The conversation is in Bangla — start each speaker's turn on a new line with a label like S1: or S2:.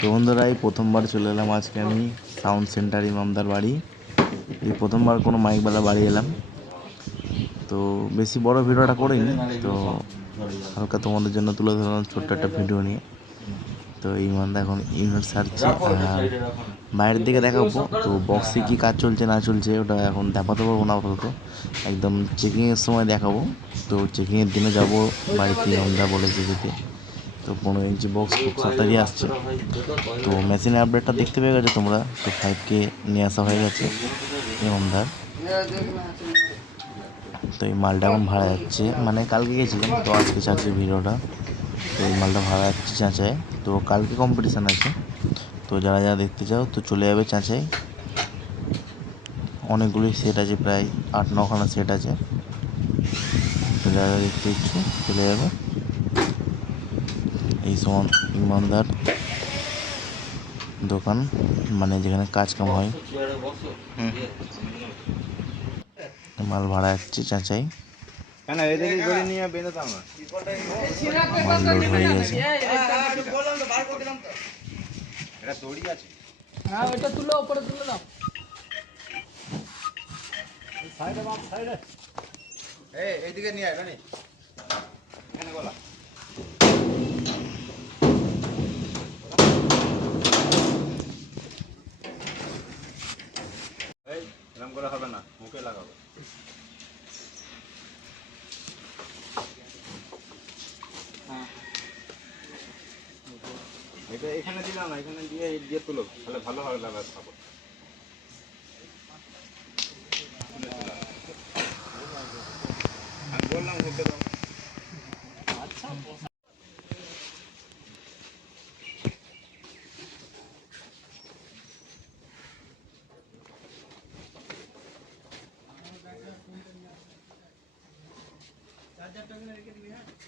S1: তো বন্ধুরা এই প্রথমবার চলে এলাম আজকে আমি সাউন্ড সেন্টার ইমামদার বাড়ি। এই প্রথমবার কোনো মাইকওয়ালা বাড়ি এলাম। তো বেশি বড় ভিডিওটা করিনি, তো হালকা তোমাদের জন্য তুলে ধরলাম ছোট্ট একটা ভিডিও নিয়ে। তো এই মানটা এখন ইনভার্ট সারছে, আর বাইরের দিকে দেখাবো, তো বক্সে কী কাজ চলছে না চলছে ওটা এখন দেখাতে পারব না আপাতত। একদম চেকিংয়ের সময় দেখাবো। তো চেকিংয়ের দিনে যাব, বাড়িতে ইমামদা বলেছে যেতে। তো পনেরো ইঞ্চি বক্স খুব আসছে। তো মেশিনের আপডেটটা দেখতে পেয়ে গেছো তোমরা? তো ফাইভ কে নিয়ে আসা হয়ে গেছে। ইমামদার তো এই মালটা এখন ভাড়া যাচ্ছে। মানে কালকে গেছিলাম, তো আজকে চাচ্ছে ভিডিওটা। তো এই মালটা ভাড়া যাচ্ছে চাঁচায়। তো কালকে কম্পিটিশান আছে। তো যারা যারা দেখতে চাও, তো চলে যাবে চাঁচাই অনেকগুলি সেট আছে, প্রায় আট নখানা সেট আছে। তো যারা যারা দেখতে ইচ্ছুক, চলে যাবে। এই সমান ইমানদার দোকান মানে যেখানে কাজ কাম হয়। মাল ভাড়া যাচ্ছে চাঁচাই
S2: কেন এদিকে করে নিয়ে বেরোতাম করে হবে না, মুখে লাগাবে। এটা এখানে দিলাম না, এখানে দিয়ে দিয়ে তুলো, তাহলে ভালো হবে লাগার খাব
S3: के लिए है